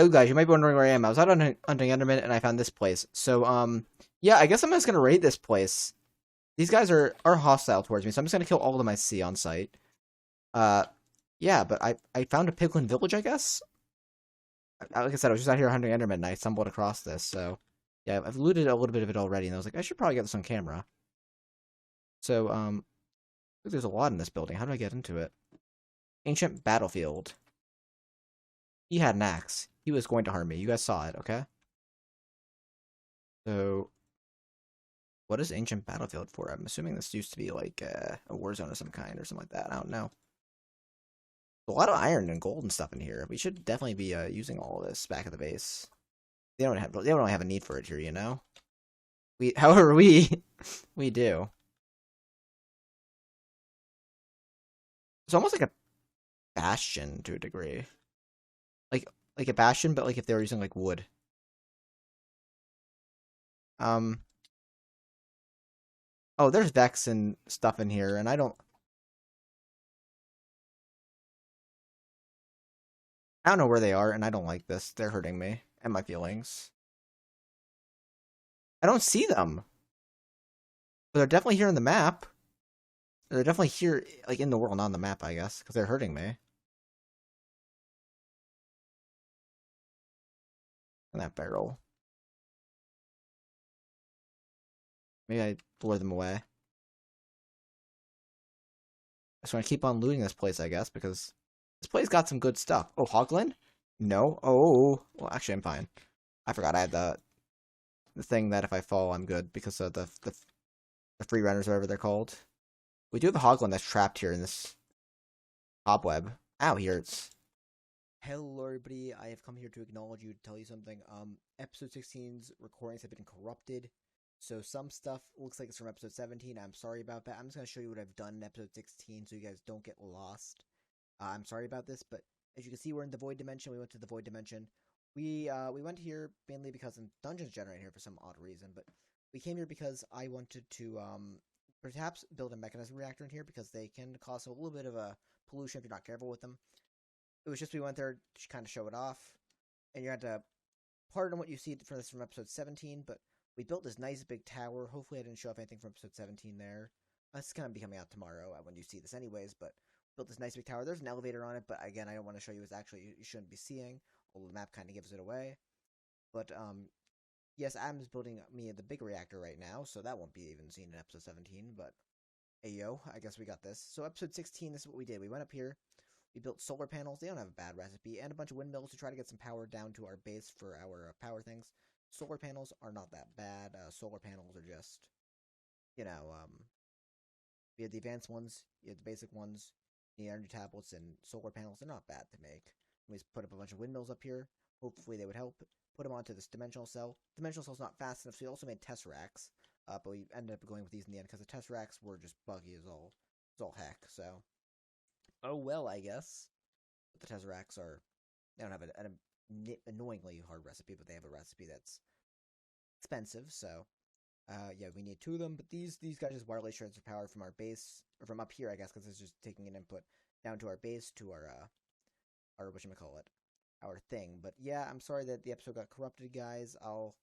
Oh, guys, you might be wondering where I am. I was out on hunting Enderman, and I found this place. So, yeah, I guess I'm just gonna raid this place. These guys are hostile towards me, so I'm just gonna kill all of them I see on sight. Uh, yeah, but I found a piglin village, I guess. Like I said, I was just out here hunting Enderman, and I stumbled across this. So, yeah, I've looted a little bit of it already, and I was like, I should probably get this on camera. So, there's a lot in this building. How do I get into it? Ancient battlefield. He had an axe. He was going to harm me. You guys saw it, okay? So, what is ancient battlefield for? I'm assuming this used to be like a war zone of some kind or something like that. I don't know. A lot of iron and gold and stuff in here. We should definitely be using all of this back at the base. They don't really have a need for it here, you know. However, we do. It's almost like a bastion to a degree. Like a bastion, but like if they were using like wood. Um. Oh, there's Vex and stuff in here, and I don't know where they are, and I don't like this. They're hurting me and my feelings. I don't see them. But they're definitely here in the map. They're definitely here, like in the world, not on the map, I guess, because they're hurting me. In that barrel. Maybe I lure them away. I just want to keep on looting this place, I guess, because this place got some good stuff. Oh, Hoglin? No. Oh, well, actually, I'm fine. I forgot I had the thing that if I fall, I'm good because of the free runners, or whatever they're called. We do have a Hoglin that's trapped here in this cobweb. Ow, he hurts. Hello, everybody. I have come here to acknowledge you, to tell you something. Episode 16's recordings have been corrupted. So some stuff looks like it's from episode 17. I'm sorry about that. I'm just going to show you what I've done in episode 16 so you guys don't get lost. I'm sorry about this, but as you can see, we're in the Void Dimension. We went to the Void Dimension. We went here mainly because dungeons generate here for some odd reason, but we came here because I wanted to perhaps build a mechanism reactor in here because they can cause a little bit of a pollution if you're not careful with them. It was just we went there to kind of show it off, and you had to pardon what you see for this from episode 17, but we built this nice big tower. Hopefully I didn't show off anything from episode 17 there. It's going to be coming out tomorrow when you see this anyways, but built this nice big tower. There's an elevator on it, but again, I don't want to show you. It's actually, you shouldn't be seeing, although the map kind of gives it away. But, yes, Adam's building me the big reactor right now, so that won't be even seen in episode 17, but ayo, I guess we got this. So episode 16, this is what we did. We went up here, we built solar panels. They don't have a bad recipe, and a bunch of windmills to try to get some power down to our base for our power things. Solar panels are not that bad. Solar panels are just, you know, we had the advanced ones, you had the basic ones, the energy tablets, and solar panels. They're not bad to make. We just put up a bunch of windmills up here. Hopefully they would help. Put them onto this dimensional cell. Dimensional cell's not fast enough, so we also made tesseracts. But we ended up going with these in the end because the tesseracts were just buggy as all heck. So, oh well, I guess. But the tesseracts they don't have an annoyingly hard recipe, but they have a recipe that's expensive. So, yeah, we need two of them. But these guys just wirelessly transfer power from our base, or from up here, I guess, because it's just taking an input down to our base to our whatchamacallit, our thing. But yeah, I'm sorry that the episode got corrupted, guys. I'll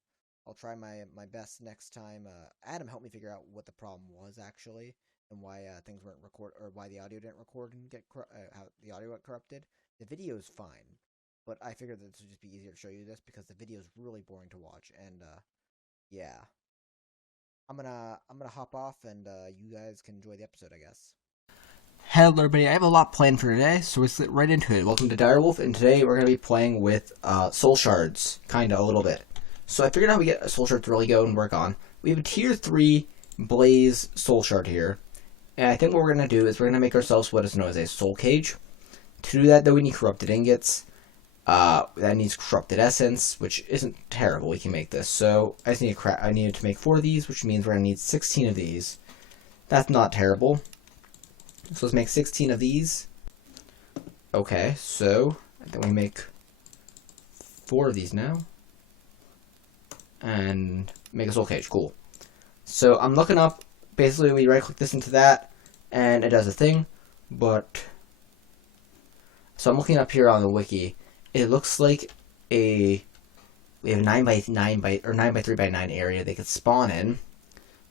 try my best next time. Adam helped me figure out what the problem was actually, and why things weren't or why the audio didn't record and get how the audio got corrupted. The video is fine, but I figured that this would just be easier to show you this because the video is really boring to watch. And yeah, I'm gonna hop off, and you guys can enjoy the episode, I guess. Hello everybody, I have a lot planned for today, so let's get right into it. Welcome to Direwolf, and today we're going to be playing with soul shards, kinda, a little bit. So I figured out how we get a soul shard to really go and work on. We have a tier 3 blaze soul shard here, and I think what we're going to do is we're going to make ourselves what is known as a soul cage. To do that, though, we need corrupted ingots. That needs corrupted essence, which isn't terrible. We can make this. So I just need I needed to make 4 of these, which means we're going to need 16 of these. That's not terrible. So let's make 16 of these. Okay, so I think we make 4 of these now. And make a soul cage. Cool. So I'm looking up, basically we right click this into that, and it does a thing, but so I'm looking up here on the wiki. It looks like we have a 9 by 3 by 9 area they could spawn in.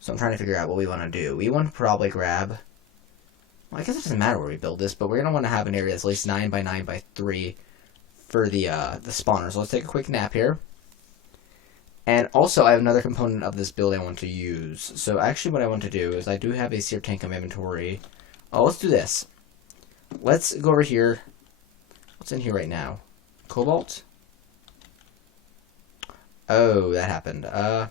So I'm trying to figure out what we want to do. We want to probably grab. Well, I guess it doesn't matter where we build this, but we're gonna want to have an area that's at least 9 by 9 by 3 for the spawner. So let's take a quick nap here. And also, I have another component of this build I want to use. So actually, what I want to do is I do have a sear tank in my inventory. Oh, let's do this. Let's go over here. What's in here right now? Cobalt? Oh, that happened. Oh,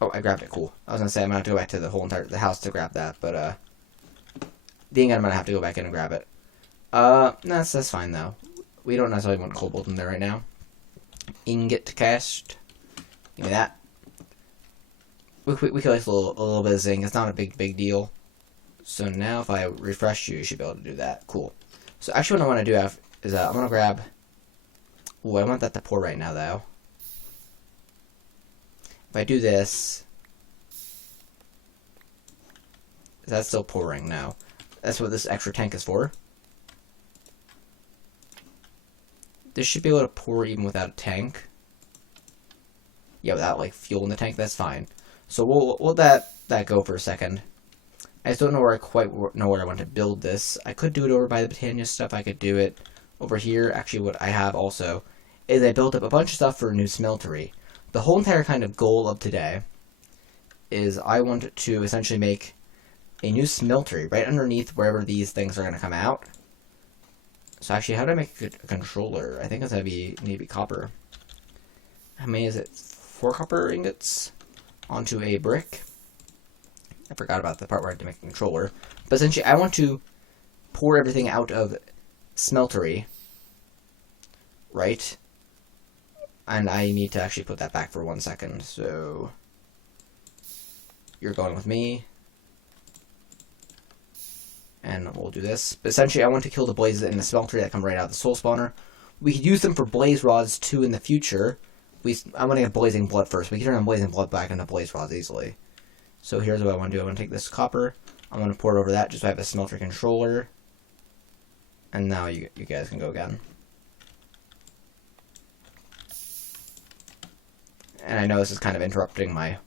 I grabbed it. Cool. I was gonna say I'm gonna have to go back to the house to grab that, but dang it, I'm gonna have to go back in and grab it. That's fine though. We don't necessarily want cobalt in there right now. Ingot cast. Give me that. We can like a little bit of zinc. It's not a big deal. So now if I refresh you should be able to do that. Cool. So actually what I want to do is I'm going to grab... Ooh, I want that to pour right now though. If I do this... Is that still pouring? No. That's what this extra tank is for. This should be able to pour even without a tank. Yeah, without like fuel in the tank, that's fine. So we'll let that go for a second. I just don't know where I quite know where I want to build this. I could do it over by the Britannia stuff. I could do it over here. Actually, what I have also is I built up a bunch of stuff for a new smeltery. The whole entire kind of goal of today is I want to essentially make a new smeltery right underneath wherever these things are going to come out. So actually, how do I make a controller? I think it's going to need to be copper. How many is it? 4 copper ingots onto a brick. I forgot about the part where I had to make a controller. But essentially, I want to pour everything out of smeltery, right? And I need to actually put that back for 1 second. So you're going with me. And we'll do this. But essentially, I want to kill the blazes in the smeltery that come right out of the soul spawner. We could use them for blaze rods too in the future. I'm going to get blazing blood first. We can turn blazing blood back into blaze rods easily. So here's what I want to do. I'm going to take this copper. I'm going to pour it over that just so I have a smeltery controller. And now you guys can go again. And I know this is kind of interrupting my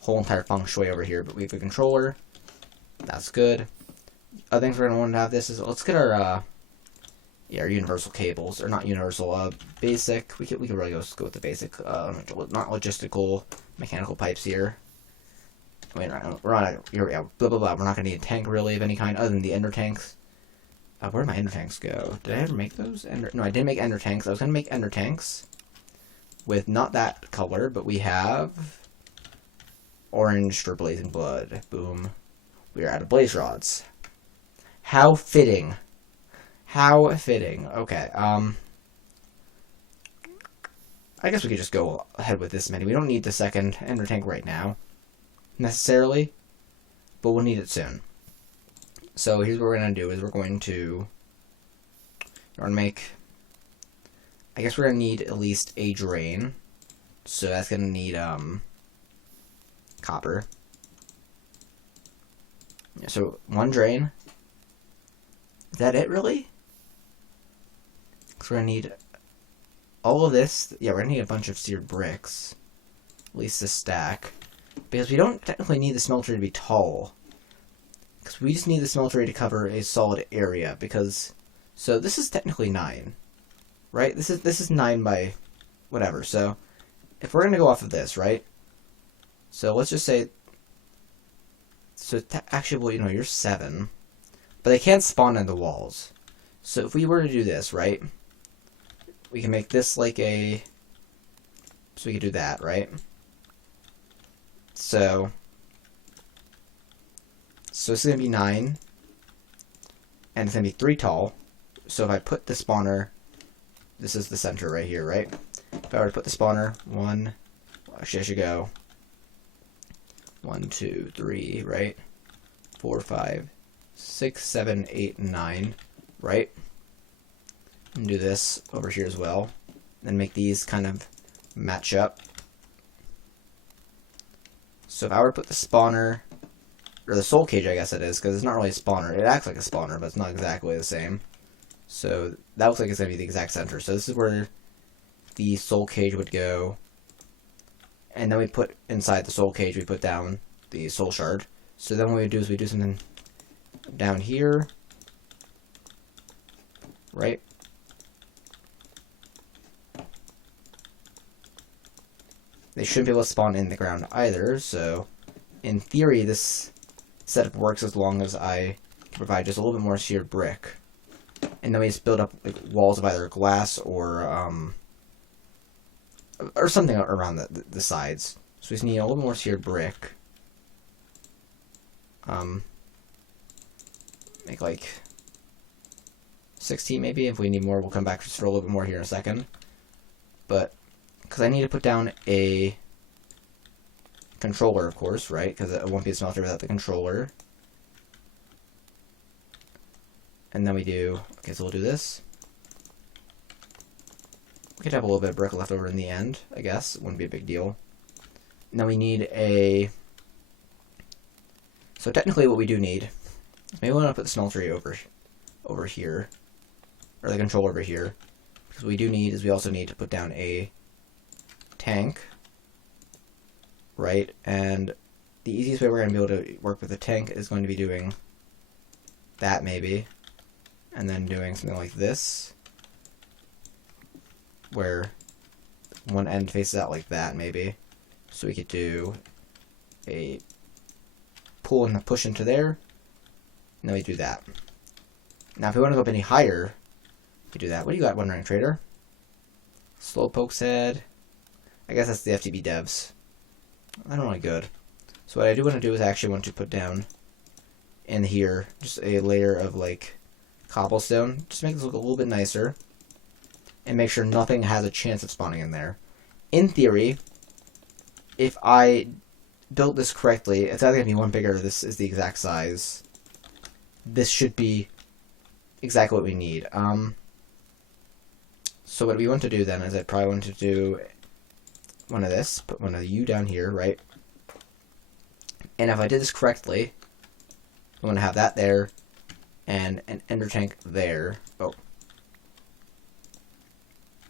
whole entire feng shui over here, but we have a controller. That's good. Other things we're going to want to have this is, let's get our universal cables, or not universal, basic. We could really go with the basic, not logistical, mechanical pipes here. I mean, we're not, blah blah blah. We're not going to need a tank really of any kind, other than the ender tanks. Where did my ender tanks go? Did I ever make those? No, I didn't make ender tanks. I was going to make ender tanks with not that color, but we have orange for blazing blood. Boom. We are out of blaze rods. How fitting. How fitting. Okay, I guess we could just go ahead with this many. We don't need the second ender tank right now, necessarily, but we'll need it soon. So here's what we're going to do, is we're going to make, I guess we're going to need at least a drain. So that's going to need, copper. Yeah, so 1 drain. Is that it, really? Because we're going to need all of this. Yeah, we're going to need a bunch of seared bricks. At least a stack. Because we don't technically need the smeltery to be tall. Because we just need the smeltery to cover a solid area. Because, so this is technically 9. Right? This is 9 by whatever. So, if we're going to go off of this, right? So, let's just say, so actually, well, you know, you're 7. But they can't spawn in the walls. So if we were to do this, right? We can make this like a... So we can do that, right? So this is going to be 9. And it's going to be 3 tall. So if I put the spawner... This is the center right here, right? If I were to put the spawner, 1... Actually, I should go 1, 2, 3, right? 4, 5... 6, 7, 8, 9, right? And do this over here as well. And make these kind of match up. So if I were to put the spawner, or the soul cage I guess it is, because it's not really a spawner. It acts like a spawner, but it's not exactly the same. So that looks like it's going to be the exact center. So this is where the soul cage would go, and then we put inside the soul cage, we put down the soul shard. So then what we do is we do something down here, right? They shouldn't be able to spawn in the ground either, so in theory this setup works as long as I provide just a little bit more sheer brick. And then we just build up like walls of either glass or something around the sides. So we just need a little more sheer brick. Make like 16 maybe. If we need more, we'll come back just for a little bit more here in a second. But because I need to put down a controller, of course, right? Because it won't be a smelter without the controller. And then we do, okay, so we'll do this. We could have a little bit of brick left over in the end, I guess. It wouldn't be a big deal. And then we need a, so technically what we do need, maybe we want to put the smeltery over here, or the controller over here. Because what we do need is we also need to put down a tank, right? And the easiest way we're going to be able to work with the tank is going to be doing that maybe. And then doing something like this, where one end faces out like that, maybe. So we could do a pull and a push into there, and then we do that. Now, if we want to go up any higher, we do that. What do you got, One Rank Trader? Slowpoke's head. I guess that's the FTB devs. I don't really good. So what I do want to do is I actually want to put down in here just a layer of like cobblestone, just make this look a little bit nicer, and make sure nothing has a chance of spawning in there. In theory, if I built this correctly, it's either going to be one bigger, this is the exact size. This should be exactly what we need. So what we want to do then is I probably want to do one of this, put one of you down here, right? And if I did this correctly, I'm going to have that there, and an ender tank there. Oh.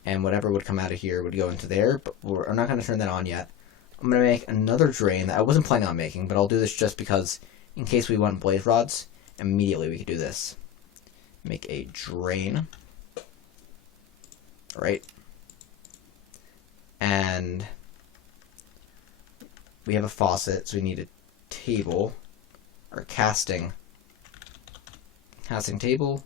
And whatever would come out of here would go into there, but we're not going to turn that on yet. I'm going to make another drain that I wasn't planning on making, but I'll do this just because in case we want blaze rods, immediately we could do this. Make a drain. Right? And we have a faucet, so we need a table, or casting table.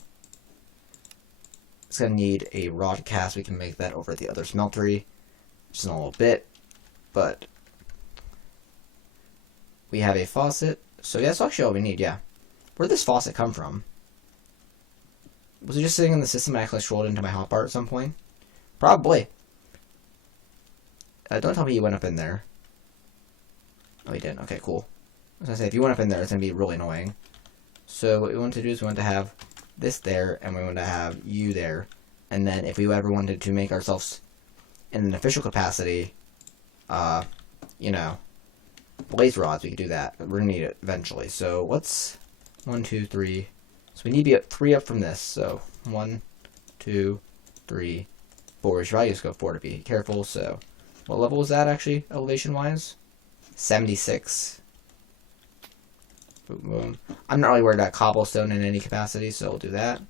It's going to need a rod cast. We can make that over at the other smeltery, just in a little bit, but we have a faucet. So yeah, that's actually all we need, yeah. Where did this faucet come from? Was it just sitting in the system and I actually scrolled into my hotbar at some point? Probably. Don't tell me you went up in there. Oh, he didn't. Okay, cool. I was going to say, if you went up in there, it's going to be really annoying. So what we want to do is we want to have this there, and we want to have you there. And then if we ever wanted to make ourselves in an official capacity, you know, blaze rods, we could do that. We're going to need it eventually. So let's 1, 2, 3. So we need to be at 3 up from this. So 1, 2, 3, 4. We should probably just go 4 to be careful. So what level was that actually, elevation-wise? 76. Boom, boom. I'm not really worried about cobblestone in any capacity, so we'll do that.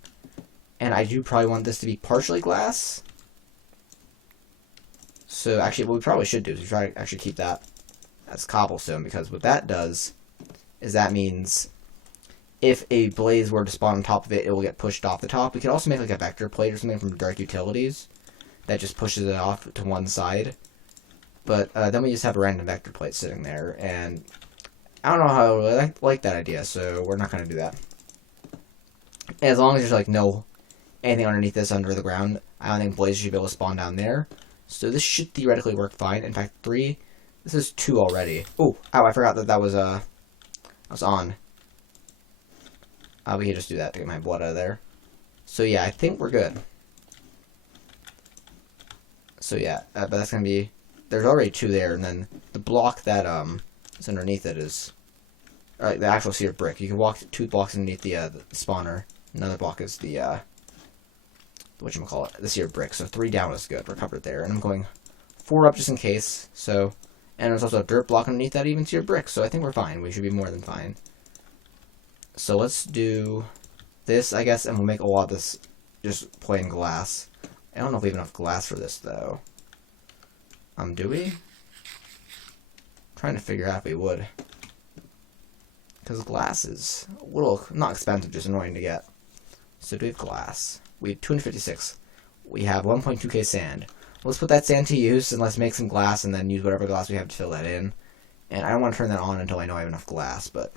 And I do probably want this to be partially glass. So actually, what we probably should do is we try to actually keep that as cobblestone, because what that does is that means if a blaze were to spawn on top of it, it will get pushed off the top. We could also make like a vector plate or something from Dark Utilities that just pushes it off to one side. But then we just have a random vector plate sitting there, and I don't know how I really like that idea, so we're not going to do that. As long as there's like no anything underneath this under the ground, I don't think blazes should be able to spawn down there. So this should theoretically work fine. In fact, 3. This is 2 already. Oh, I forgot that was on. We can just do that to get my blood out of there. So yeah, I think we're good. So yeah, but that's gonna be. There's already 2 there, and then the block that is underneath it is the actual seared brick. You can walk 2 blocks underneath the spawner. Another block is the whatchamacallit, this here brick. So 3 down is good. We're covered there. And I'm going 4 up just in case. So, and there's also a dirt block underneath that even tier brick. So I think we're fine. We should be more than fine. So let's do this, I guess, and we'll make a lot of this just plain glass. I don't know if we have enough glass for this, though. Do we? I'm trying to figure out if we would. Because glass is a little, not expensive, just annoying to get. So do we have glass? We have 256. We have 1.2k sand. Let's put that sand to use, and let's make some glass, and then use whatever glass we have to fill that in. And I don't want to turn that on until I know I have enough glass, but...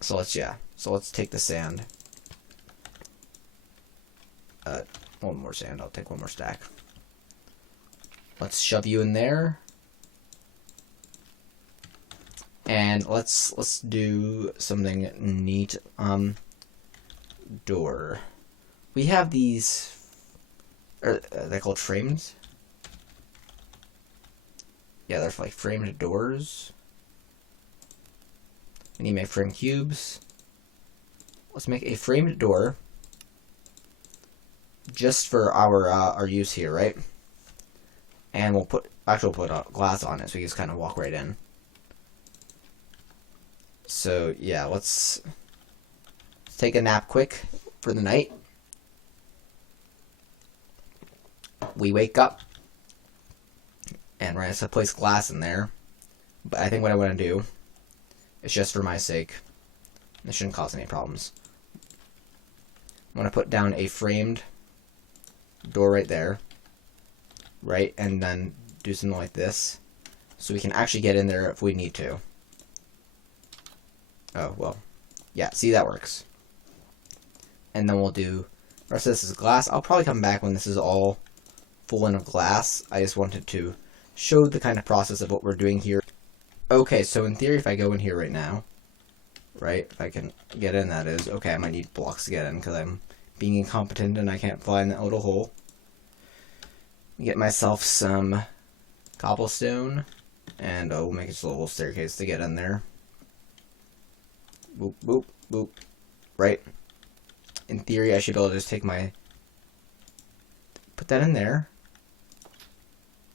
So let's take the sand. One more sand, I'll take one more stack. Let's shove you in there. And let's do something neat. Door. We have these, are they called frames? Yeah, they're like framed doors. We need to make frame cubes. Let's make a framed door just for our use here, right? And we'll put glass on it so you just kind of walk right in. So yeah, let's take a nap quick for the night. We wake up and we're gonna place glass in there. But I think what I want to do is just for my sake. This shouldn't cause any problems. I'm gonna put down a framed door right there. Right, and then do something like this. So we can actually get in there if we need to. Oh, well. Yeah, see, that works. And then we'll do, the rest of this is glass. I'll probably come back when this is all full in of glass. I just wanted to show the kind of process of what we're doing here. Okay, so in theory, if I go in here right now, right, if I can get in, that is, okay, I might need blocks to get in because I'm being incompetent and I can't fly in that little hole. Get myself some cobblestone, and we'll make just a little staircase to get in there. Boop, boop, boop. Right? In theory, I should be able to just take my... Put that in there.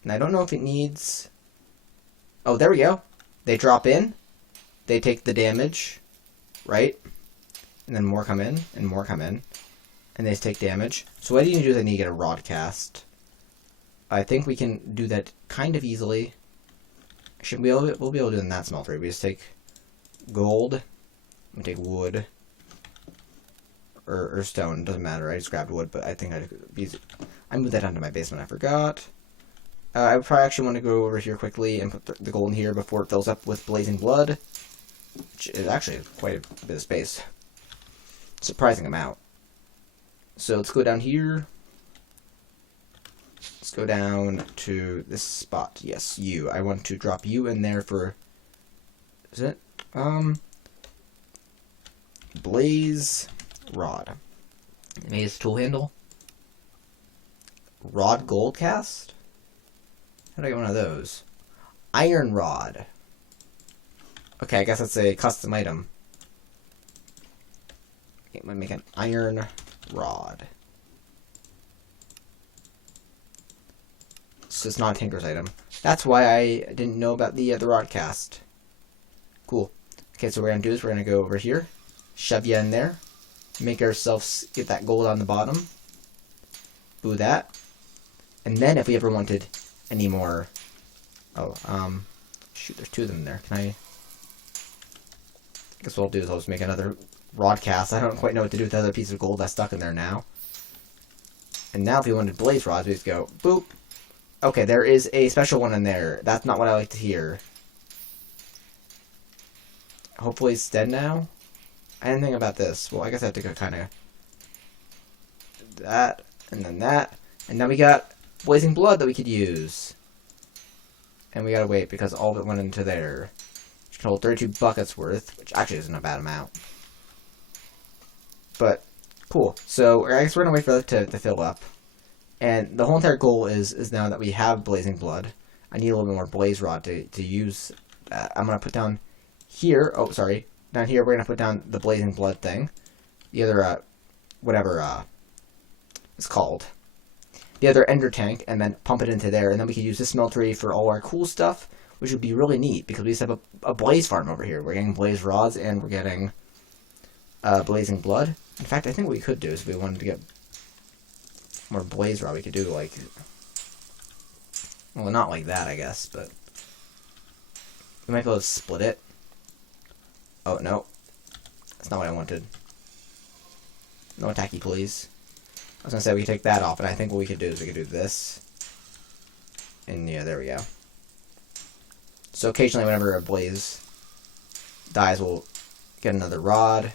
And I don't know if it needs... Oh, there we go. They drop in. They take the damage. Right? And then more come in, and more come in. And they take damage. So what I need to do is I need to get a rod cast. I think we can do that kind of easily. We'll be able to do it in that smeltery. We just take gold. We take wood. Or stone. Doesn't matter. I just grabbed wood, but I think I moved that down to my basement. I forgot. I would probably actually want to go over here quickly and put the gold in here before it fills up with blazing blood. Which is actually quite a bit of space. Surprising amount. So let's go down here. Let's go down to this spot. Yes, you. I want to drop you in there for... Is it? Blaze rod. Maze tool handle. Rod gold cast? How do I get one of those? Iron rod. Okay, I guess that's a custom item. Okay, I'm gonna make an iron rod. So it's not a tinker's item. That's why I didn't know about the rod cast. Cool. Okay, so what we're gonna do is we're gonna go over here, shove you in there, make ourselves get that gold on the bottom. Boo that. And then if we ever wanted any more... Oh, shoot, there's 2 of them there. Can I guess what I'll do is I'll just make another rod cast. I don't quite know what to do with the other piece of gold that's stuck in there now. And now if we wanted blaze rods, we just go boop. Okay, there is a special one in there. That's not what I like to hear. Hopefully it's dead now. I didn't think about this. Well, I guess I have to go kind of... That, and then that. And now we got blazing blood that we could use. And we gotta wait because all of it went into there. Which can hold 32 buckets worth, which actually isn't a bad amount. But, cool. So, I guess we're gonna wait for that to fill up. And the whole entire goal is now that we have blazing blood. I need a little bit more blaze rod to use that. I'm gonna put down here. Oh, sorry. Down here, we're gonna put down the blazing blood thing. The other, whatever, it's called. The other ender tank, and then pump it into there, and then we could use this smeltery for all our cool stuff, which would be really neat, because we just have a blaze farm over here. We're getting blaze rods, and we're getting blazing blood. In fact, I think what we could do is if we wanted to get more blaze rod, we could do like, well, not like that, I guess, but we might be able to split it. Oh, no. That's not what I wanted. No attacky, please. I was gonna say we could take that off, and I think what we could do is we could do this. And yeah, there we go. So occasionally whenever a blaze dies, we'll get another rod,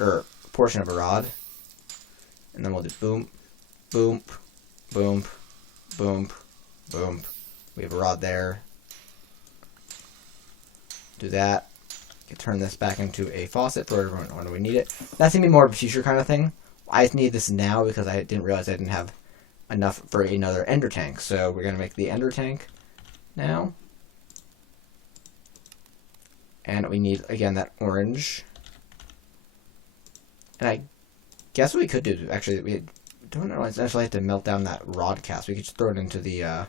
or a portion of a rod. And then we'll do boom, boom, boom, boom, boom. We have a rod there. Do that. Turn this back into a faucet for everyone when we need it. That's gonna be more of a future kind of thing. I just need this now because I didn't realize I didn't have enough for another ender tank. So we're gonna make the ender tank now. And we need, again, that orange. And I guess what we could do, actually, we don't necessarily have to melt down that rod cast. We could just throw it into the, a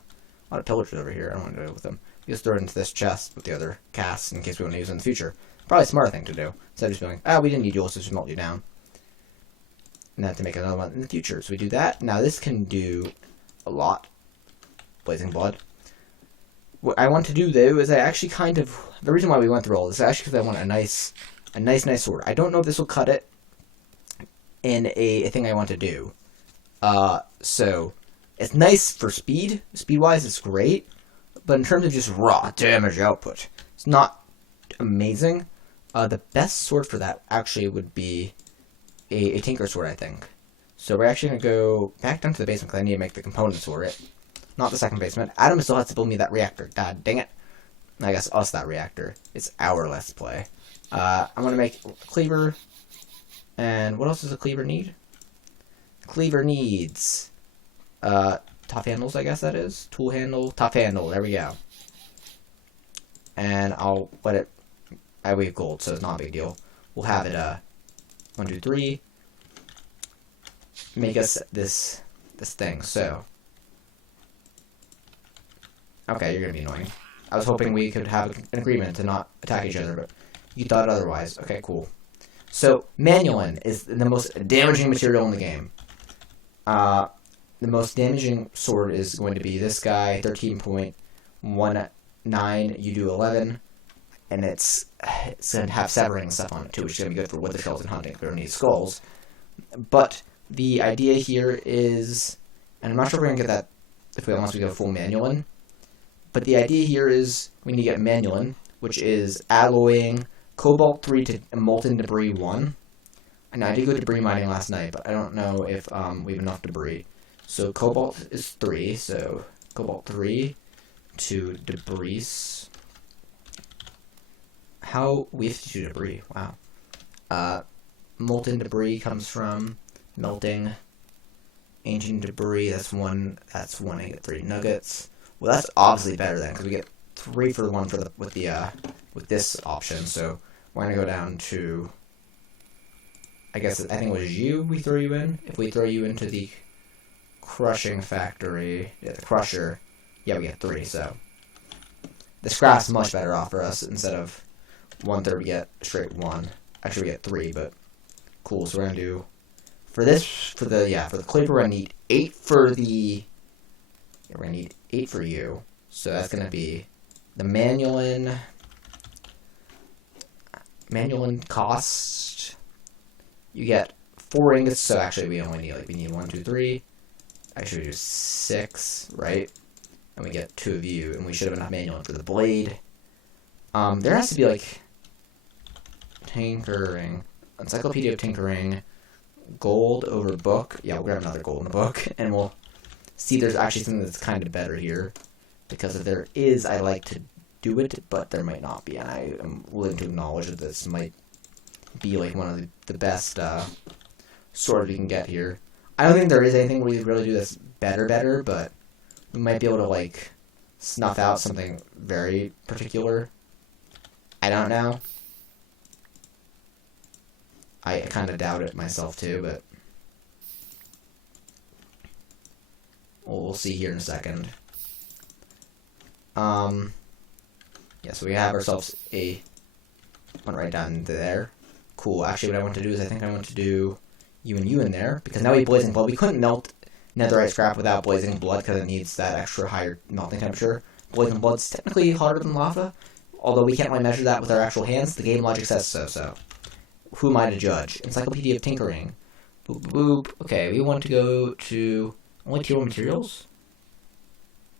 lot of pillagers over here. I don't want to do it with them. We just throw it into this chest with the other casts in case we want to use it in the future. Probably a smarter thing to do. Instead of just being like, we didn't need you, let's just melt you down. And then have to make another one in the future. So we do that. Now this can do a lot. Blazing blood. What I want to do, though, is I actually kind of... The reason why we went through all this is actually because I want a nice sword. I don't know if this will cut it in a thing I want to do. So, it's nice for speed. Speed-wise, it's great. But in terms of just raw damage output, it's not amazing. The best sword for that actually would be a Tinker Sword, I think. So we're actually going to go back down to the basement because I need to make the components for it. Not the second basement. Adam still has to build me that reactor. God dang it. I guess us that reactor. It's our Let's Play. I'm going to make a cleaver. And what else does a cleaver need? Cleaver needs top handles, I guess that is. Tool handle, top handle. There we go. And I'll let it... we have gold, so it's not a big deal. We'll have it 1, 2, 3. Make us this thing. So... Okay, you're gonna be annoying. I was hoping we could have an agreement to not attack each other, but you thought otherwise. Okay, cool. So, Manulin is the most damaging material in the game. The most damaging sword is going to be this guy, 13.19, you do 11, and it's going to have severing stuff on it too, which is going to be good for wither skulls and hunting. We don't need skulls. But the idea here is, and I'm not sure if we're going to get that once we go full Manulin, but the idea here is we need to get Manulin, which is alloying Cobalt 3 to Molten Debris 1. And I did go debris mining last night, but I don't know if we have enough debris. So Cobalt is 3, so Cobalt 3 to debris. How we have to do debris, wow. Molten debris comes from melting ancient debris, that's one, I get 3 nuggets. Well, that's obviously better then, because we get 3 for 1 for with this option. So we're gonna go down to, I think it was you we throw you in. If we throw you into the crushing factory, the crusher, yeah, we get 3. So the scrap's much better off for us. Instead of 1/3, we get straight 1. Actually, we get 3, but cool. So we're gonna do for the Cleaver. We're gonna need 8 for the. We're going to need 8 for you. So that's going to be the Manulin cost. You get 4 ingots, so actually we only need, we need 1, 2, 3. Actually, we do 6, right? And we get 2 of you, and we should have enough Manulin for the blade. There has to be, like, tinkering. Encyclopedia of Tinkering. Gold over book. Yeah, we'll grab another gold in the book, and we'll see there's actually something that's kind of better here. Because if there is, I like to do it, but there might not be. And I am willing to acknowledge that this might be like one of the best sword we can get here. I don't think there is anything where you really do this better, but we might be able to like snuff out something very particular. I don't know. I kind of doubt it myself too, but We'll see here in a second. Yeah, so we have ourselves a one right down there. Cool. Actually, what I want to do is I think I want to do you and you in there, because now we have blazing blood. We couldn't melt netherite scrap without blazing blood because it needs that extra higher melting temperature. Blazing blood's technically hotter than lava, although we can't really measure that with our actual hands. The game logic says so, so who am I to judge? Encyclopedia of Tinkering. Boop, boop. Okay, we want to go to only tier 1 materials?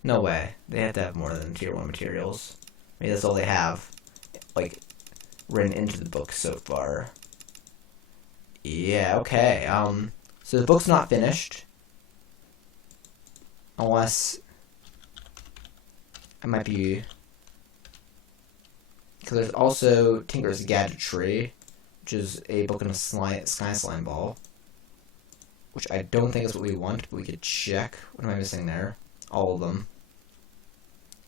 No way. They have to have more than tier 1 materials. Maybe that's all they have, like, written into the book so far. Yeah, okay. So the book's not finished. Unless I might be... Because there's also Tinker's Gadgetry, which is a book and a sky slime ball. Which I don't think is what we want, but we could check. What am I missing there? All of them.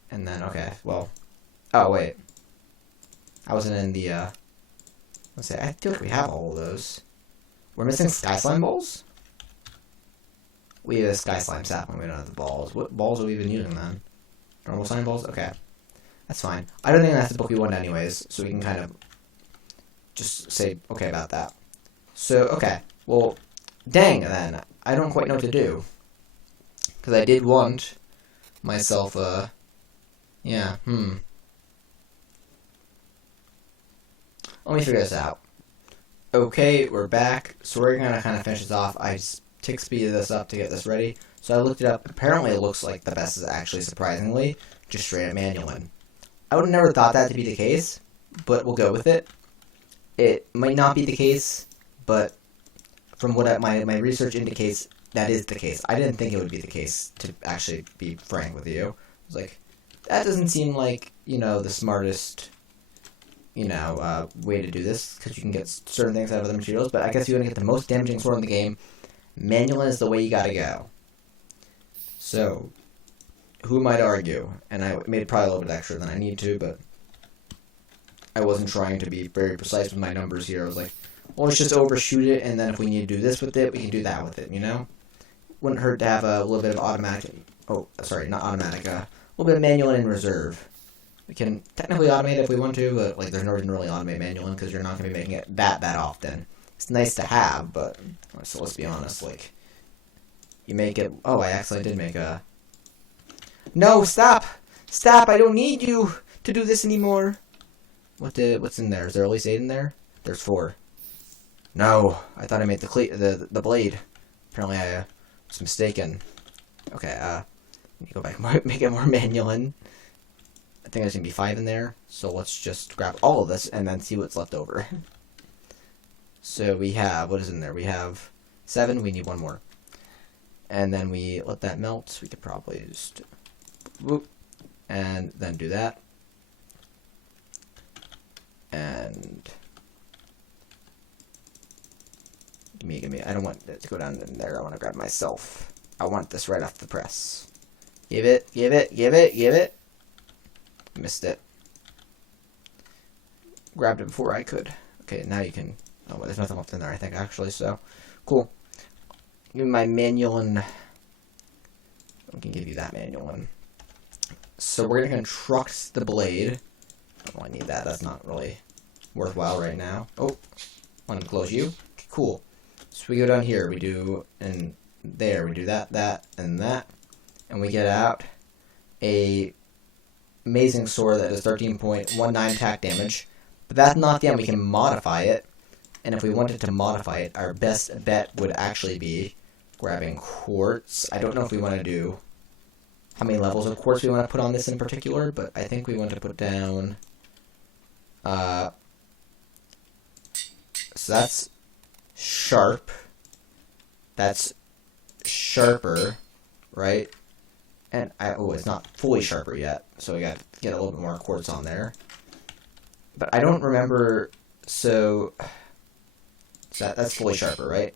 And then, okay, well... Oh, wait. I wasn't in the, let's say, I feel like we have all of those. We're missing sky slime balls? We have a sky slime sapling, we don't have the balls. What balls have we been using then? Normal slime balls? Okay. That's fine. I don't think that's the book we want anyways, so we can kind of just say okay about that. So, okay. Well, dang then. I don't quite know what to do. Because I did want myself, yeah, Let me figure this out. Okay, we're back. So we're gonna kind of finish this off. I tick speeded this up to get this ready. So I looked it up. Apparently it looks like the best is actually, surprisingly, just straight up manual. I would have never thought that to be the case, but we'll go with it. It might not be the case, but from what my research indicates, that is the case. I didn't think it would be the case, to actually be frank with you. I was like, that doesn't seem like, you know, the smartest... way to do this, because you can get certain things out of the materials, but I guess you want to get the most damaging sword in the game. Manual is the way you gotta go. So, who am I to argue? And I made probably a little bit extra than I need to, but I wasn't trying to be very precise with my numbers here. I was like, well, let's just overshoot it, and then if we need to do this with it, we can do that with it, you know? Wouldn't hurt to have a little bit of automatic, not automatic, a little bit of manual in reserve. We can technically automate it if we want to, but like there's no reason to really automate manual because you're not going to be making it that often. It's nice to have, but so let's be honest. Like you make it. Oh, I actually did make a. No, stop! Stop! I don't need you to do this anymore. What's in there? Is there at least 8 in there? There's 4. No, I thought I made the blade. Apparently I was mistaken. Okay, let me go back and make it more manual. I think there's going to be 5 in there, so let's just grab all of this and then see what's left over. So we have, what is in there? We have 7, we need 1 more. And then we let that melt, we could probably just, whoop, and then do that. And, gimme, I don't want it to go down in there, I want to grab myself. I want this right off the press. Give it. Missed it. Grabbed it before I could. Okay, now you can... Oh, well, there's nothing left in there, I think, actually, so... Cool. Give me my manual and... I can give you that manual one. So we're going to construct the blade. Oh, I need that. That's not really worthwhile right now. Oh, want to close you? Okay, cool. So we go down here. We do... And there, we do that, and that. And we get out a... amazing sword that does 13.19 attack damage, but that's not the end. We can modify it, and if we wanted to modify it, our best bet would actually be grabbing quartz. I don't know if we want to do how many levels of quartz we want to put on this in particular, but I think we want to put down so that's sharp, that's sharper, right? And it's not fully sharper yet, so we got to get a little bit more quartz on there. But I don't remember, so that's fully sharper, right?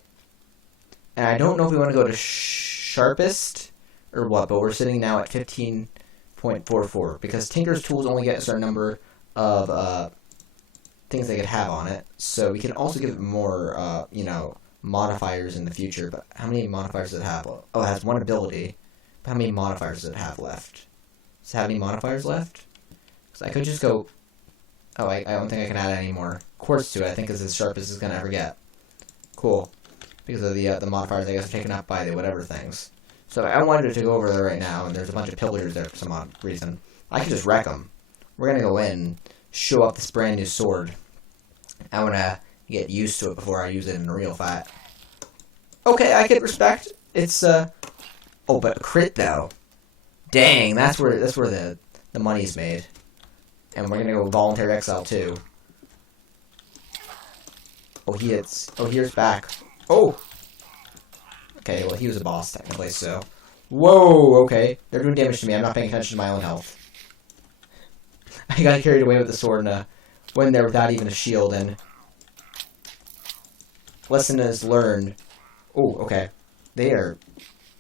And I don't know if we want to go to sharpest or what, but we're sitting now at 15.44 because Tinker's tools only get a certain number of things they could have on it. So we can also give it more, modifiers in the future. But how many modifiers does it have? Oh, it has 1 ability. How many modifiers does it have left? Does it have any modifiers left? Because I could just go... Oh, I don't think I can add any more quartz to it. I think it's as sharp as it's gonna ever get. Cool. Because of the modifiers, I guess, are taken up by the whatever things. So I wanted to go over there right now, and there's a bunch of pillagers there for some odd reason. I could just wreck them. We're gonna go in, show off this brand new sword. I wanna get used to it before I use it in a real fight. Okay, I can respect. It's oh, but crit though. Dang, that's where the money's made. And we're gonna go voluntary exile too. Oh, here's back. Oh. Okay, well he was a boss technically, so. Whoa. Okay, they're doing damage to me. I'm not paying attention to my own health. I got carried away with the sword and went there without even a shield. And lesson is learned. Oh, okay. They're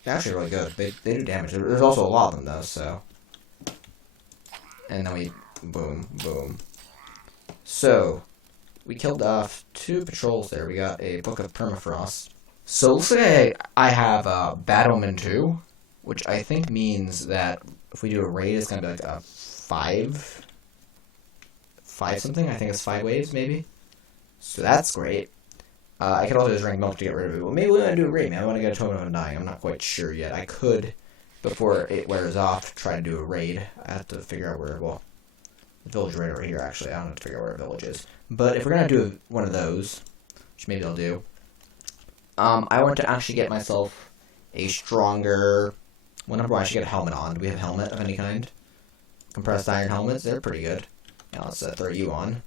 actually really good. They do damage. There's also a lot of them though, so. And then we boom, boom. So we killed off 2 patrols there. We got a Book of Permafrost. So let's say I have Bad Omen 2, which I think means that if we do a raid, it's gonna be like a 5 something. I think it's 5 waves maybe. So that's great. I could also just rank milk to get rid of it. Well, maybe we want to do a raid, man. I want to get a Totem of Undying. I'm not quite sure yet. I could, before it wears off, try to do a raid. I have to figure out where, well, the village right over here, actually. I don't have to figure out where a village is. But if we're going to do one of those, which maybe I'll do, I want to actually get myself a stronger... Well, number 1, I should get a helmet on. Do we have a helmet of any kind? Compressed iron helmets, they're pretty good. Yeah, let's throw you on.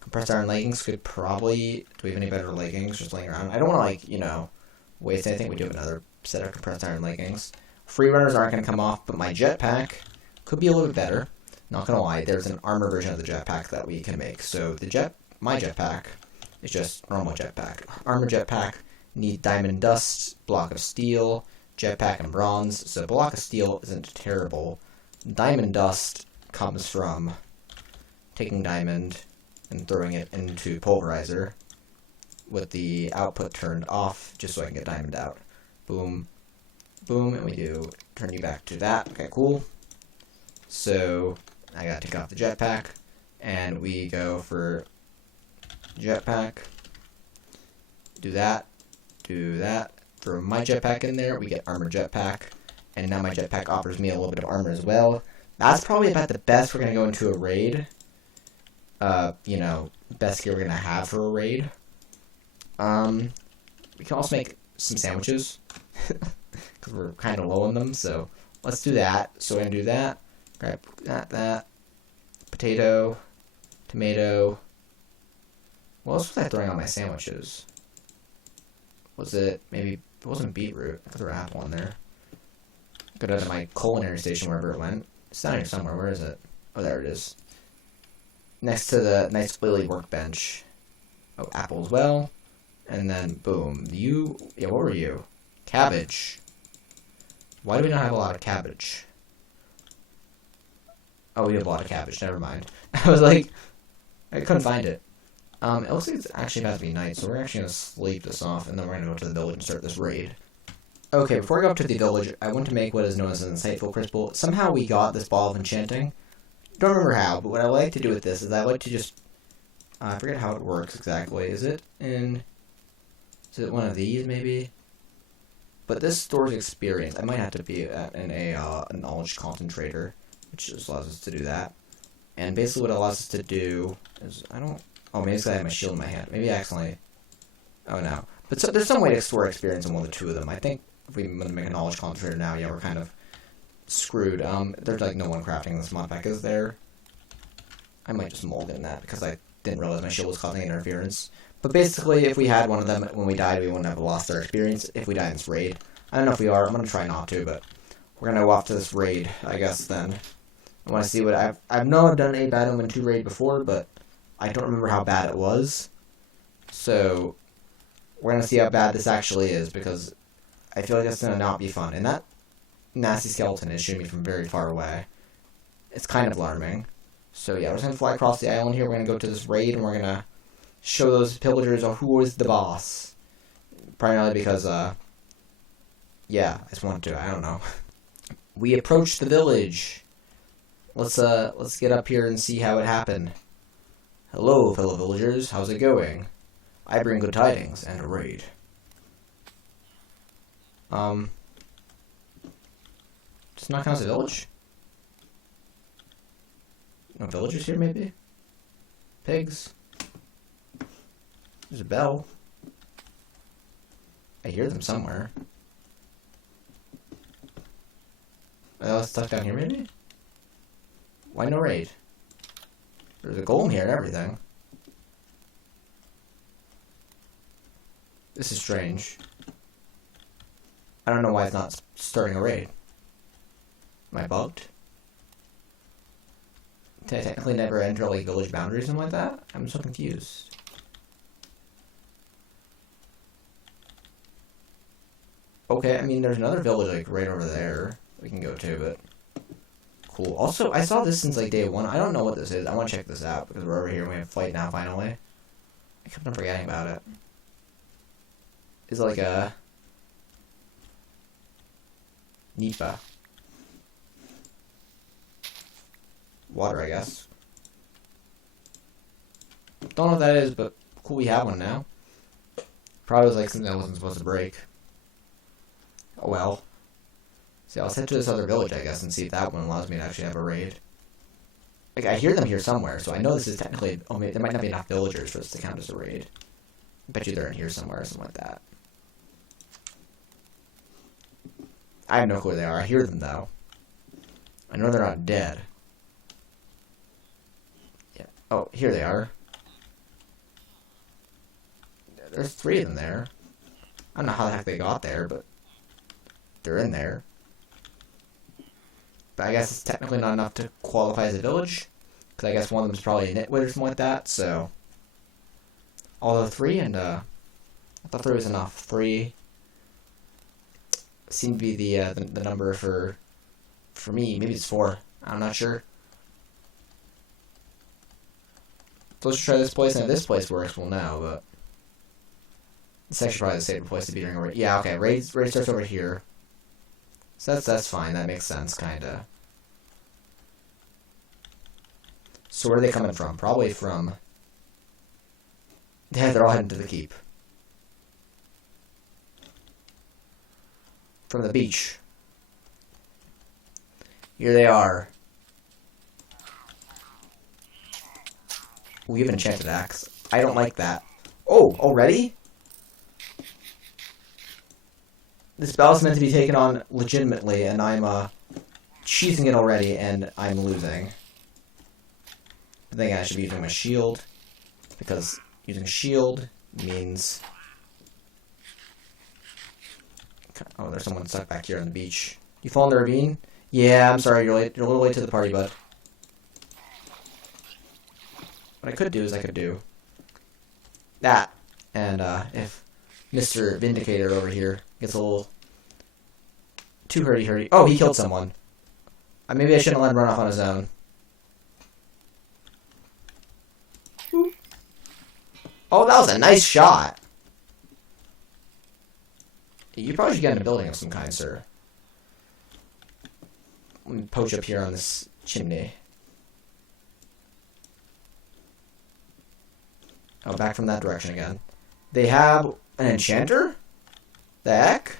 Compressed iron leggings could probably... Do we have any better leggings just laying around? I don't want to, like, you know, waste anything. We do have another set of compressed iron leggings. Free runners aren't going to come off, but my jetpack could be a little bit better. Not going to lie, there's an armor version of the jetpack that we can make. So my jetpack is just normal jetpack. Armor jetpack need diamond dust, block of steel, jetpack, and bronze. So block of steel isn't terrible. Diamond dust comes from taking diamond and throwing it into pulverizer with the output turned off, just so I can get diamond out. Boom, boom, and we do turn you back to that. Okay, cool. So I gotta take off the jetpack, and we go for jetpack. Do that, throw my jetpack in there, we get armor jetpack, and now my jetpack offers me a little bit of armor as well. That's probably about the best we're gonna go into a raid. You know, best gear we're gonna have for a raid. We can also make some sandwiches, because we're kind of low on them, so let's do that. So we're gonna do that, grab that, potato, tomato. What else was I throwing on my sandwiches? Was it, maybe, it wasn't beetroot, I could throw apple in there. Go to my culinary station, wherever it went. It's down here somewhere, where is it? Oh, there it is. Next to the nice oily workbench. Oh, apple as well. And then, boom. Yeah, what were you? Cabbage. Why do we not have a lot of cabbage? Oh, we have a lot of cabbage, never mind. I was like, I couldn't find it. It looks like it's actually about to be night, so we're actually going to sleep this off, and then we're going to go to the village and start this raid. Okay, before I go up to the village, I want to make what is known as an insightful crystal. Somehow we got this ball of enchanting. Don't remember how, but what I like to do with this is I like to just... I forget how it works exactly. Is it one of these, maybe? But this stores experience. I might have to be a knowledge concentrator, which just allows us to do that. And basically what it allows us to do is... Oh, maybe it's because I have my shield in my hand. Maybe I accidentally... Oh, no. But there's some way to store experience in one of the 2 of them. I think if we make a knowledge concentrator now, yeah, we're kind of screwed. There's like no one crafting this mod pack, is there? I might just mold in that because I didn't realize my shield was causing interference. But basically, if we had one of them when we died, we wouldn't have lost our experience if we die in this raid. I don't know if we are. I'm going to try not to, but we're going to go off to this raid, I guess, then. I want to see what I've known I've done a Bad Omen 2 raid before, but I don't remember how bad it was. So we're going to see how bad this actually is, because I feel like it's going to not be fun. And that nasty skeleton is shooting me from very far away. It's kind of alarming. So yeah, we're just going to fly across the island here. We're going to go to this raid, and we're going to show those pillagers who is the boss. Primarily because, yeah, I just wanted to. I don't know. We approach the village. Let's get up here and see how it happened. Hello, fellow villagers. How's it going? I bring good tidings and a raid. Just not count as a village? No villagers here, maybe? Pigs? There's a bell. I hear them somewhere. Are they all stuck down here, maybe? Why no raid? There's a golem here and everything. This is strange. I don't know why it's not starting a raid. Am I bugged? Did I technically never enter like village boundaries or something like that? I'm so confused. Okay, I mean there's another village like right over there we can go to, but cool. Also, I saw this since like day one. I don't know what this is. I want to check this out because we're over here and we have a fight now finally. I kept on forgetting about it. Is it like a Nipa? Water, I guess. Don't know what that is, but cool, we have one now. Probably was like something that wasn't supposed to break. Oh well. See, I'll head to this other village, I guess, and see if that one allows me to actually have a raid. Like, I hear them here somewhere, so I know this is technically... Oh, maybe there might not be enough villagers for this to count as a raid. I bet you they're in here somewhere or something like that. I have no clue where they are. I hear them, though. I know they're not dead. Yeah. Oh, here they are. There's 3 of them there. I don't know how the heck they got there, but... they're in there. But I guess it's technically not enough to qualify as a village. Because I guess one of them is probably a nitwit or something like that, so... Although 3 and, I thought 3 was enough. 3... seemed to be the number for me. Maybe it's 4. I'm not sure. So let's try this place, and if this place works, we'll know, but... It's actually probably the safer place to be during a raid. Yeah, okay, raid starts over here. So that's fine, that makes sense, kinda. So where are they coming from? Probably from... Yeah, they're all heading to the keep. From the beach. Here they are. We have an enchanted axe. I don't like that. Oh, already? This battle's meant to be taken on legitimately, and I'm, cheesing it already, and I'm losing. I think I should be using my shield, because using shield means... Oh, there's someone stuck back here on the beach. You fall in the ravine? Yeah, I'm sorry, you're late. You're a little late to the party, bud. What I could do is I could do that, and, if Mr. Vindicator over here gets a little too hurdy-hurdy. Oh, he killed someone. Maybe I shouldn't let him run off on his own. Oh, that was a nice shot. You probably should get in a building of some kind, sir. Let me poach up here on this chimney. Oh, back from that direction again. They have an enchanter? The heck?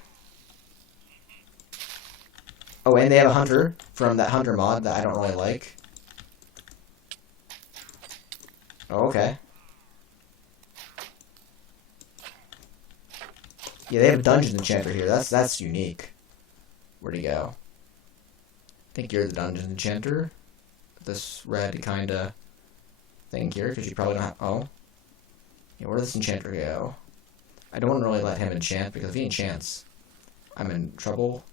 Oh, and they have a hunter from that hunter mod that I don't really like. Oh, okay. Yeah, they have a dungeon enchanter here. That's unique. Where'd he go? I think you're the dungeon enchanter. This red kinda thing here, because you probably don't have... Oh. Yeah, where does this enchanter go? I don't really let him enchant, because if he enchants, I'm in trouble.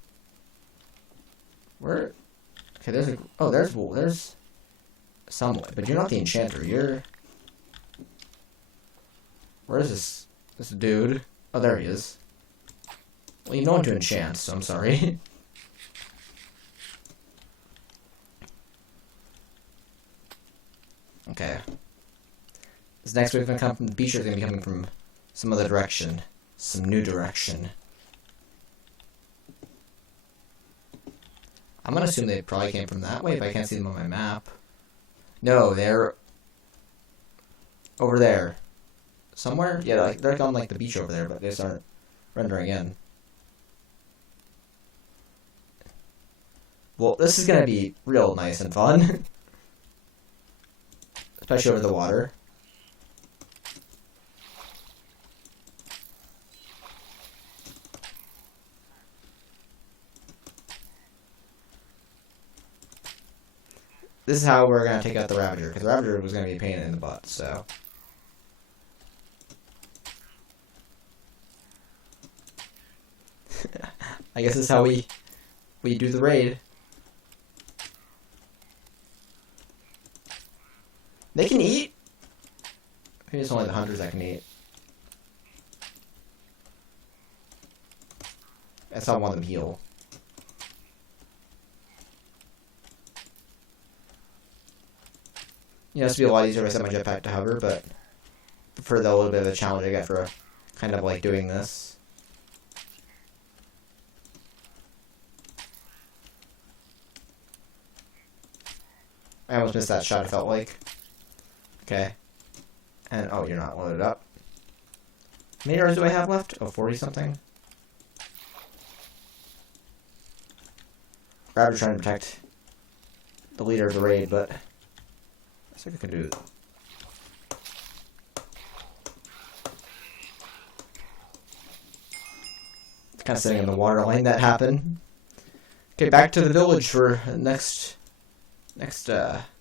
Where? Okay, there's a... Oh, there's someone, but you're not the enchanter. You're... Where is this dude? Oh, there he is. Well, you know him to enchant, so I'm sorry. Okay. This next wave's gonna come from the beach, or is gonna be coming from some other direction. Some new direction. I'm gonna assume they probably came from that way, but I can't see them on my map. No, they're over there. Somewhere? Yeah, like they're on like the beach over there, but they just aren't rendering in. Well, this is gonna be real nice and fun. Especially over the water. This is how we're going to take out the Ravager, because the Ravager was going to be a pain in the butt, so. I guess this is how we do the raid. They can eat? Maybe it's only the hunters that can eat. That's how I want them to heal. You know, it's be a lot easier if I set my jetpack to hover, but I prefer the little bit of a challenge I get for kind of like doing this. I almost missed that shot, it felt like. Okay. And, oh, you're not loaded up. How many arrows do I have left? Oh, 40 something? Ravager trying to protect the leader of the raid, but I think I can do it. It's kind of sitting in the water letting that happen. Okay, back to the village for next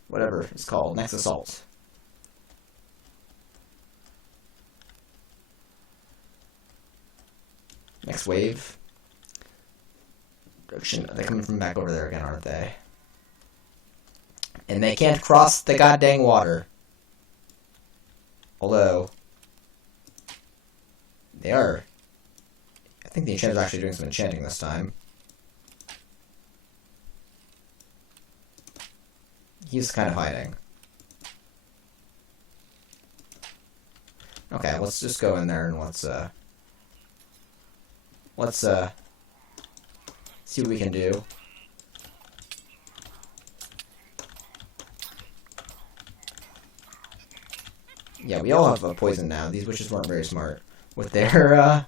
whatever it's called, next assault. Next wave. Direction. They're coming from back over there again, aren't they? And they can't cross the goddamn water. Although they are. I think the enchanter's actually doing some enchanting this time. He's kind of hiding. Okay, let's just go in there and let's see what we can do. Yeah, we all have a poison now. These witches weren't very smart with their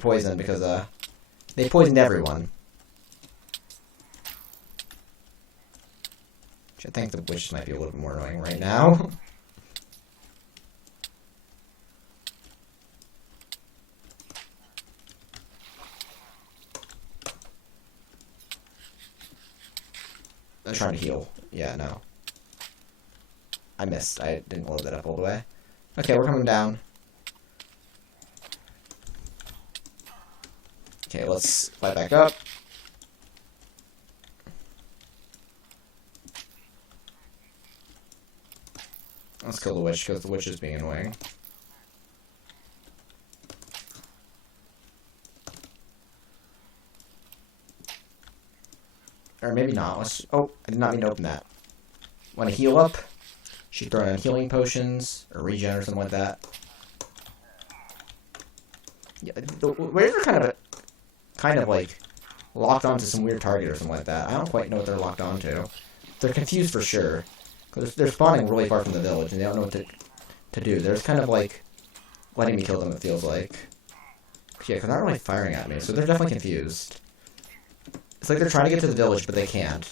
poison because they poisoned everyone. Which I think the witches might be a little bit more annoying right now. I'm trying to heal. Yeah, no. I missed. I didn't load that up all the way. Okay, we're coming down. Okay, let's fly back up. Let's kill the witch, because the witch is being annoying. Or maybe not. Let's. Oh, I did not mean to open that. Want to heal up? She's throwing in healing potions or regen or something like that. Yeah, the waves are kind of like locked onto some weird target or something like that. I don't quite know what they're locked onto. They're confused for sure because they're spawning really far from the village and they don't know what to do. They're just kind of like letting me kill them. It feels like. Yeah, because they're not really firing at me, so they're definitely confused. It's like they're trying to get to the village, but they can't.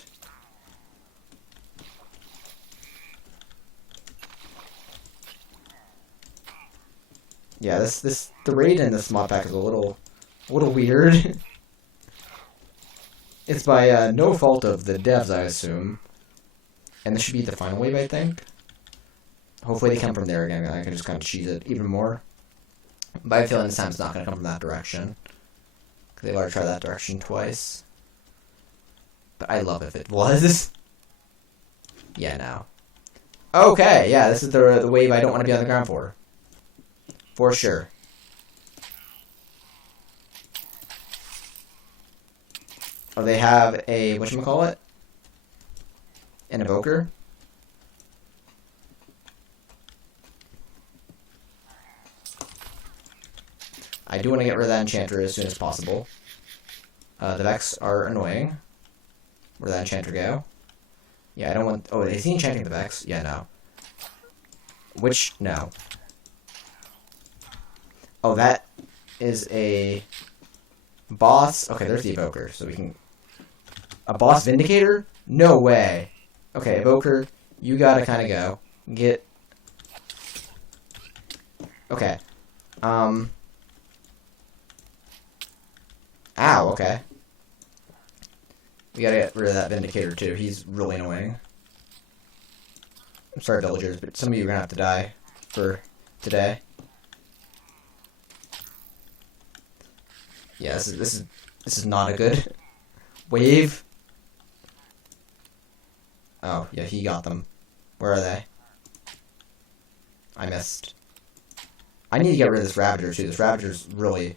Yeah, the raid in this mod pack is a little weird. It's by no fault of the devs, I assume. And this should be the final wave, I think. Hopefully they come from there again, I can just kind of cheese it even more. But I have a feeling this time it's not going to come from that direction. Because they've already tried that direction twice. But I love if it was. Yeah, no. Okay, yeah, this is the wave I don't want to be on the ground for. For sure. Oh, they have a, whatchamacallit? An evoker? I do want to get rid of that enchanter as soon as possible. The Vex are annoying. Where'd that enchanter go? Yeah, I don't want... Oh, is he enchanting the Vex? Yeah, no. Which... No. Oh, that is a... boss... Okay, there's the Evoker, so we can... A boss Vindicator? No way! Okay, Evoker, you gotta kinda go. Get... Okay. Ow, okay. We gotta get rid of that Vindicator, too. He's really annoying. I'm sorry, villagers, but some of you are gonna have to die for today. Yeah, this is not a good wave. Oh, yeah, he got them. Where are they? I missed. I need to get rid of this Ravager, too. This Ravager's really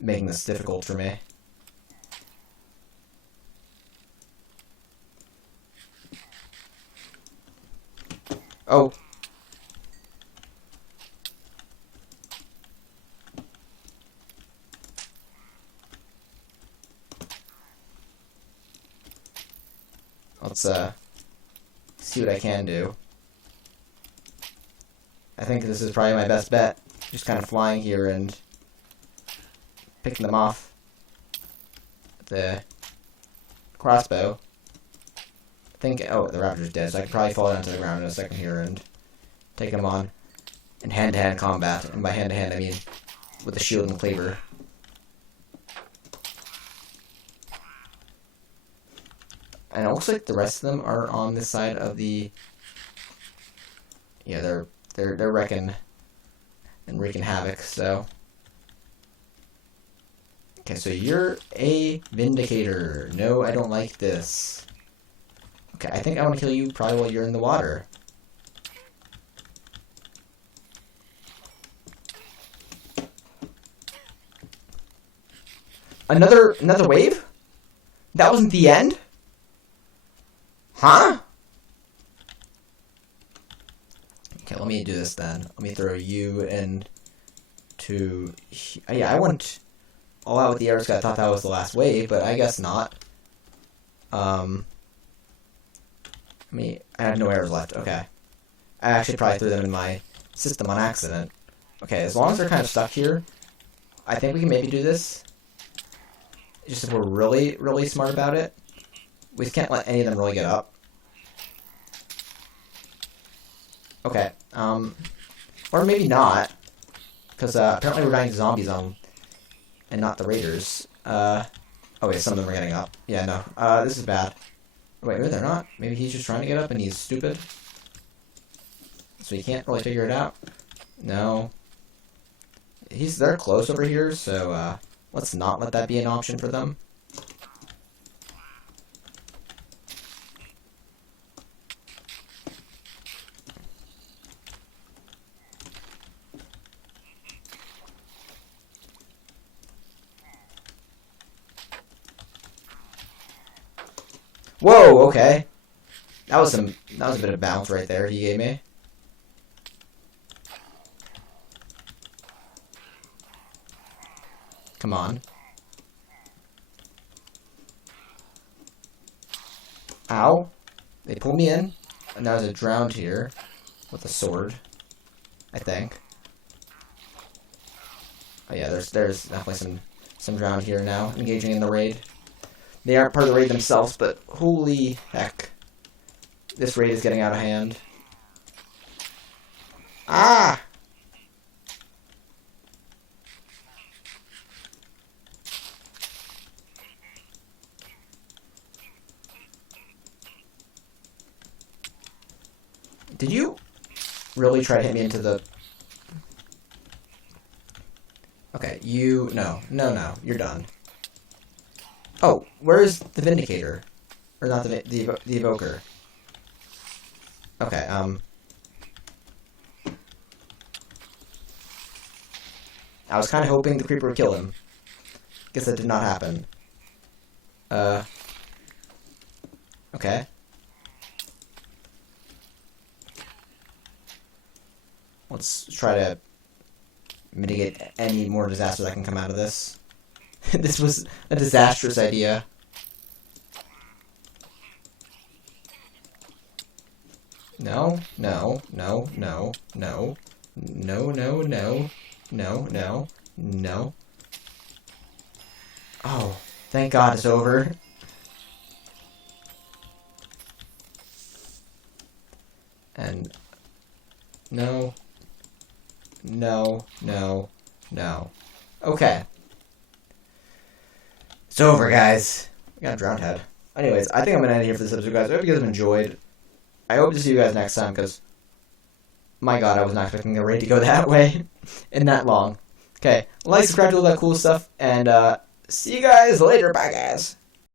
making this difficult for me. Oh. Let's, see what I can do. I think this is probably my best bet. Just kind of flying here and picking them off with the crossbow. I think... Oh, the Raptor's dead, so I could probably fall down to the ground in a second here and take him on in hand-to-hand combat. And by hand-to-hand, I mean with the shield and cleaver. And it looks like the rest of them are on this side of the... Yeah, they're wrecking and wreaking havoc, so... Okay, so you're a Vindicator. No, I don't like this. Okay, I think I want to kill you probably while you're in the water. Another wave? That wasn't the end? Huh? Okay, let me do this then. Let me throw you into... Yeah, I went all out with the arrows because I thought that was the last wave, but I guess not. I have no arrows left. Okay. I actually probably threw them in my system on accident. Okay, as long as they're kind of stuck here, I think we can maybe do this. Just if we're really, really smart about it. We can't let any of them really get up. Okay, or maybe not, because apparently we're dying to zombies and not the raiders. Oh wait, some of them are getting up. Yeah, no, this is bad. Wait, no, they're not. Maybe he's just trying to get up and he's stupid, so he can't really figure it out. No, they're close over here, so let's not let that be an option for them. Whoa, okay. That was a bit of bounce right there he gave me. Come on. Ow. They pulled me in, and now there's a drowned here with a sword, I think. Oh yeah, there's definitely some drowned here now, engaging in the raid. They aren't part of the raid themselves, but holy heck. This raid is getting out of hand. Ah! Did you really try to hit me into the... Okay, No, you're done. Oh, where is the Vindicator? Or not the Evoker. Okay, I was kind of hoping the Creeper would kill him. Guess that did not happen. Okay. Let's try to mitigate any more disaster that can come out of this. This was a disastrous idea. No, no, no, no, no, no, no, no, no, no, no. Oh, thank God it's over. And no, no, no, no. Okay. It's over, guys. I got a drowned head. Anyways, I think I'm going to end here for this episode, guys. I hope you guys have enjoyed. I hope to see you guys next time, because, my God, I was not expecting the raid to go that way and that long. Okay, like, subscribe to all that cool stuff, and see you guys later. Bye, guys.